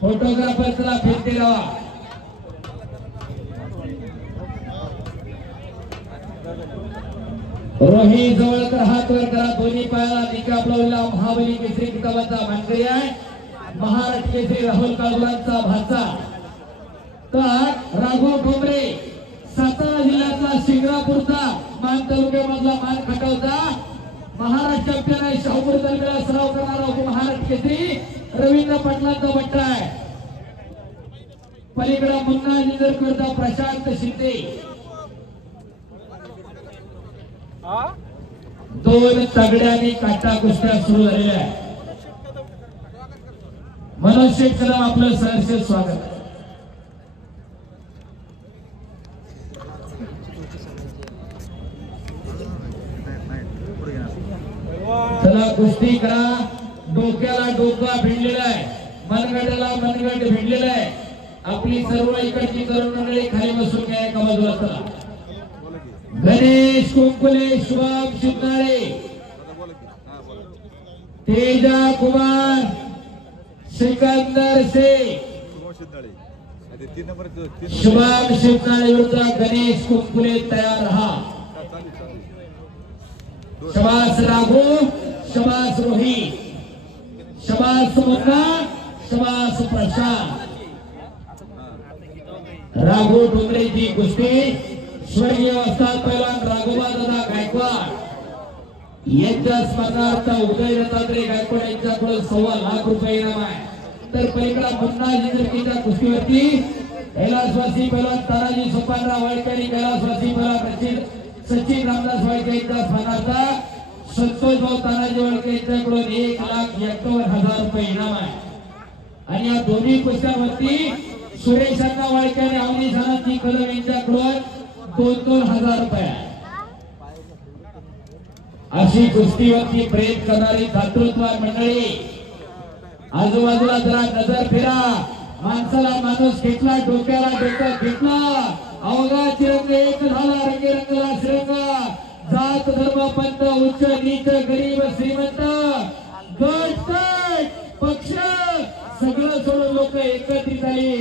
फोटोग्राफरला फिरते लावा. रोही जवळकर हात वर करा. दोन्ही पायाला निकाब लावलेला महाबली केसरी किताबाचा मानकरी आहे. महाराष्ट्र केसरी राहुल काळुरांचा भाचा. तर राघव ठोंबरे सातारा जिल्ह्याचा शिंगणापूरचा मान तालुक्यामधला मान खटावचा महाराष्ट्र चॅम्पियन आहे. शाहूपूर तालुक्याला सराव करणारा उपमहाराष्ट्र केसरी रवींद्र पाटलांचा बट्टा आहे. पलीकडे मुन्ना निंजरकरचा प्रशांत शिंदे. दोन तगड्याने काटा कुस्त्या सुरू झालेल्या आहे. मनोज कदम आपलं सहर्ष स्वागत. चला कुस्ती करा. डोक्याला डोका भिडलेला आहे. मनगटाला मनगट भिडलेला आहे. आपली सर्व इकडची तरुण मंडळी खाली बसून घ्या. एका बाजूला चला. गणेश कुंकुले, शुभम शिवनाळे, तेजा कुमार, सिकंदर शेख, शुभम शिवनाळे विरुद्ध गणेश कुंकुले तयार रहा. शबास राघू, शबास रोही, शबास मुन्ना, शबास प्रशांत. राघू ठोंबरेची कुस्ती स्वर्गीय वस्ताद पैलवान राघोबा दादा गायकवाड यांच्या स्मरणार्थ उदय दत्तात्रय गायकवाड यांच्याकडून 1.25 लाख रुपये इनाम आहे. तर पलीकडे मुन्ना जिंदरकीच्या कुस्तीवरती कैलासवासी पैलवान तानाजी सोपानराव वाळके आणि कैलासवासी पैलवान सचिन रामदास वाळके यांच्या स्मरणार्थ संतोष भाऊ तानाजी वाळके यांच्याकडून 1,51,000 रुपये इनाम आहे. आणि या दोन्ही कुस्त्यावरती सुरेश अण्णा वाळके आणि अवनी सानाजी कदम यांच्याकडून 2,000 रुपये. अशी कुस्तीवरती प्रेम करणारी दातृत्वान मंडळी आजूबाजूला जरा नजर फिरा. माणसाला माणूस घेतला, डोक्याला डोकं घेतला, अवघा तिरंग एक झाला, रंगी रंगला श्रीरंग. जात धर्म पंथ उच्च नीच गरीब श्रीमंत गट पक्ष सगळं सोडून लोक एकत्रित झाले.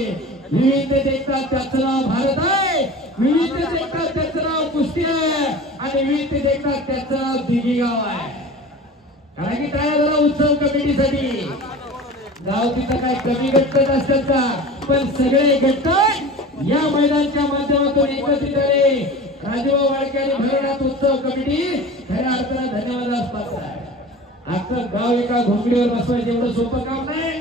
विविधतेचा त्याचं नाव भारत आहे. विविधतेचा त्याचं नाव कुस्ती आहे. आणि विविधतेचा त्याचं नाव दिघीगाव आहे. कारण की काय झालं उत्सव कमिटीसाठी गाव तिथं काय कमी गट्ट असतात का? पण सगळे गट्ट या मैदानाच्या माध्यमातून एकत्रित आले. राजूभाऊ वाळके आणि भैरवनाथ उत्सव कमिटी खऱ्या अर्थाने धन्यवादास पात्र आहे. अख्खं गाव एका घोंगडीवर बसवायचं एवढं सोपं काम नाही.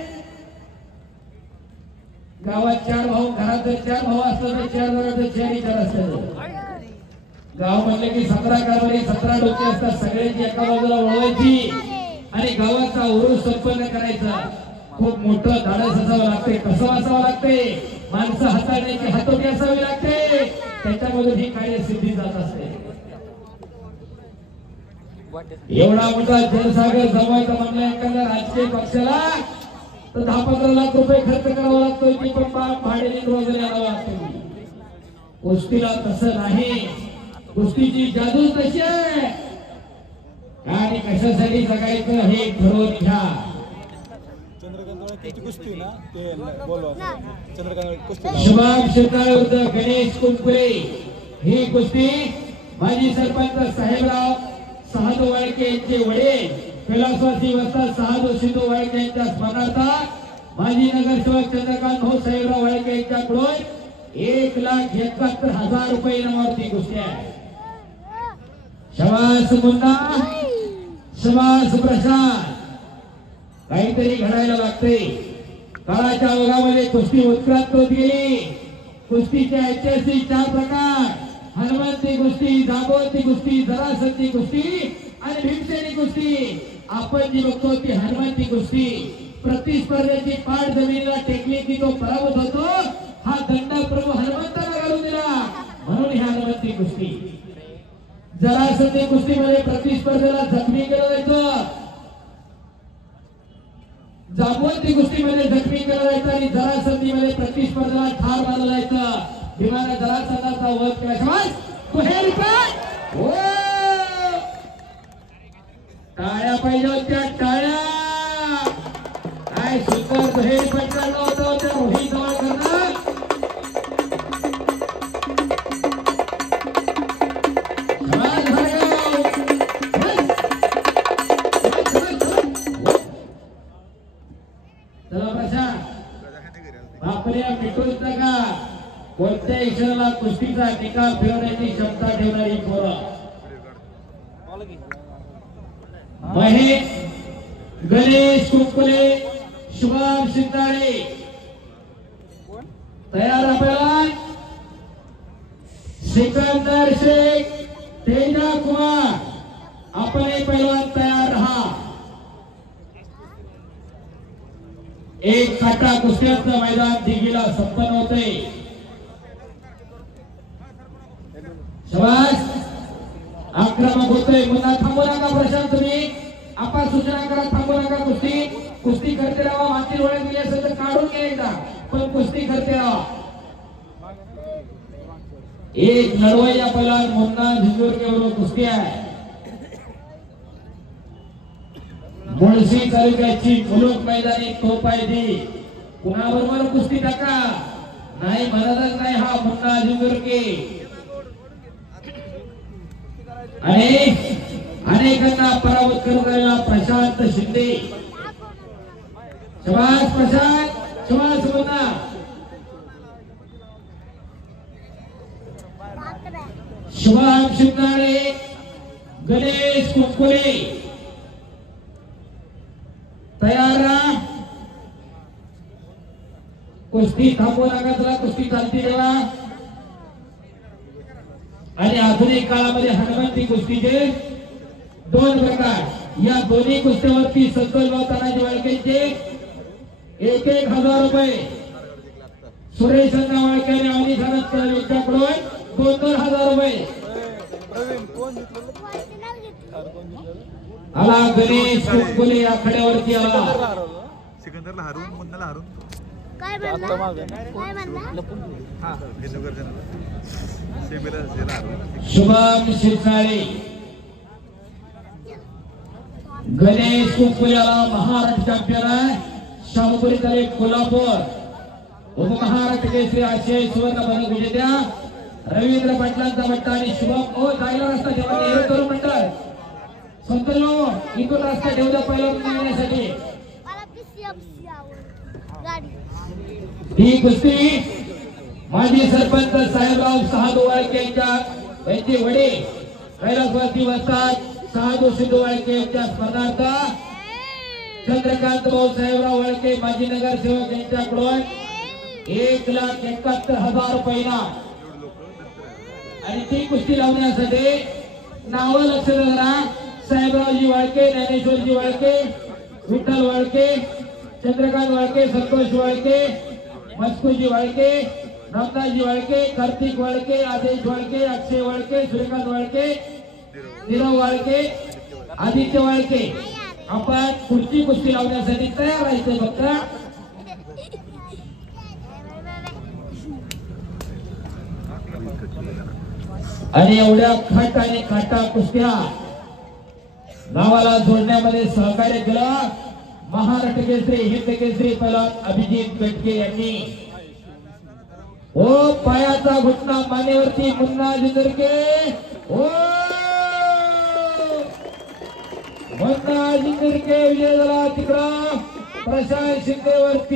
गावात 4 भाऊ, घरात 4 भाऊ असतात तर 4 घरात 4 असतात. गाव म्हणले की 17 कारभारी 17 डोके असतात. सगळ्यांची एका बाजूला वळवायची आणि गावाचा उरूस संपन्न करायचा. खूप मोठं धाडस असावं लागते. कसं असावं लागते? माणसं हाताळण्याची हातोटी असावी लागते. त्याच्यामधून ही कार्यसिद्धी जात असते. एवढा मोठा जनसागर जमवायचा म्हणलं एखाद्या राजकीय पक्षाला तर 10-15 लाख रुपये खर्च करावा लागतो. की पण भाड्याने रोजगार यायला लागतो. कुस्तीला तसं नाही. कुस्तीची जादू तशी आहे. आणि कशासाठी जगायचं हे ठरवून घ्या. शुभम शिवनाळे विरुद्ध गणेश कुंकुले ही कुस्ती माजी सरपंच साहेबराव सहादू वाळके यांचे वडील कैलासवासी वस्ताद सहादू सिद्धू वाळके यांच्या स्मरणार्थ माजी नगरसेवक चंद्रकांत भाऊ साहेबराव वाळके यांच्याकडून 1,71,000 रुपये इनामावरती कुस्ती आहे. शबास मुन्ना, शबास प्रशांत. काहीतरी घडायला लागते. काळाच्या ओघामध्ये कुस्ती उत्क्रांत होत गेली. कुस्तीचे ऐतिहासिक 4 प्रकार: हनुमंती कुस्ती, जांबवती कुस्ती, जरासंधी कुस्ती आणि भीमसेनी कुस्ती. आपण जी बघतो ती हनुमंती कुस्ती. प्रतिस्पर्ध्याची पाठ जमिनीला टेकली की तो पराभूत होतो. हा दंड प्रभू हनुमंताला घालून दिला म्हणून ही हनुमंती कुस्ती. जरासंधी कुस्तीमध्ये प्रतिस्पर्ध्याला जखमी केलं जायचं. जांबवती कुस्तीमध्ये जखमी केलं जायचं आणि जरासंधीमध्ये प्रतिस्पर्ध्याला ठार मारलं जायचं. भीमाने जरासंधाचा वध केल्याशिवाय टाळ्या पाहिजे होत्या. टाळ्या. काय सुंदर दुहेरी पंचांनो. चला प्रशांत आपल्या मिटूच नका कोणत्या इशाराला कुस्तीचा निकाल फिरवण्याची क्षमता ठेवणारी पोरं महेश गणेश कुंकुले शुभम शिंदाळे तयार आपल्याला सिकंदर शेख तेजा कुमार आपण पैलवान तयार रहा एक काटा कुस्त्याचं मैदान दिघीला संपन्न होते शाबास आक्रमक होते मुन्ना थांबू नका प्रशांत तुम्ही आपण सूचना करा थांबू नका कुस्ती करते राहा मागची ओळख दिली असेल तर काढून घ्या एकदा पण कुस्ती करते राहा एक लढवय्या पैलवान मुन्ना झिंजुरके कुस्ती आहे मुळशी तालुक्याची मुलुक मैदानी तोप आहे ती कुणाबरोबर कुस्ती टाका नाही म्हणतच नाही हा मुन्ना झिंजुरके आणि अनेकांना पराभूत करत राहिला प्रशांत शिंदे शाबास प्रशांत शाबास मुन्ना शुभम शिंदाळे गणेश कुंकुले तयार रहा कुस्ती थांबवू नका चला कुस्ती चालती ठेवा आणि आधुनिक काळामध्ये हनुमंती कुस्तीचे दोन प्रकार या दोन्ही कुस्त्यावरती संतोष भाऊ तानाजी वाळकेंचे 1,000 रुपये सुरेश अण्णा वाळके आणि अवनी सानप यांच्याकडून 2,000 रुपये आला गणेश कुंकुले या खड्यावरती आला सिकंदरला हरून मुन्नाला हरून काय म्हणला शुभम शिरसाळे गणेश कुंकुल्याला महाराष्ट्र चॅम्पियन आहे शाहूपुरी तालुका कोल्हापूर उपमहाराष्ट्र केसरी आशियाई सुवर्ण पदक विजेत्या रवींद्र पाटलांचा बट्टा आणि शुभम ओ जायला रस्ता ठेवा नेहरू तरुण मंडळ संतलो इथून रस्ता ठेवता पहिला मिळण्यासाठी ही कुस्ती माजी सरपंच साहेबराव सहादू वाळके यांचे वडील कैलासवासी वस्ताद सहादू सिद्धू वाळके यांच्या स्मरणार्थ चंद्रकांत भाऊ साहेबराव वाळके माजी नगरसेवक यांच्याकडून 1,71,000 रुपये आणि ती कुस्ती लावण्यासाठी नाव लक्ष द्या साहेबरावजी वाळके ज्ञानेश्वरजी वाळके विठ्ठल वाळके चंद्रकांत वाळके संतोष वाळके मस्कूजी वाळके रामदासजी वाळके कार्तिक वाळके आदेश वाळके अक्षय वाळके सूर्यकांत वाळके नीरव वाळके आदित्य वाळके आपण पुढची कुस्ती लावण्यासाठी तयार राहायचं फक्त आणि एवढ्या खट आणि काटा कुस्त्या गावाला जोडण्यामध्ये सहकार्य केलं महाराष्ट्र केसरी हिंद केसरी पैलवान अभिजित बेटके यांनी ओ पायाचा घुटना मानेवरती मुन्ना झिंजुरके ओ मुन्ना झिंजुरके विजय झाला तिकडं प्रशांत शिंदेवरती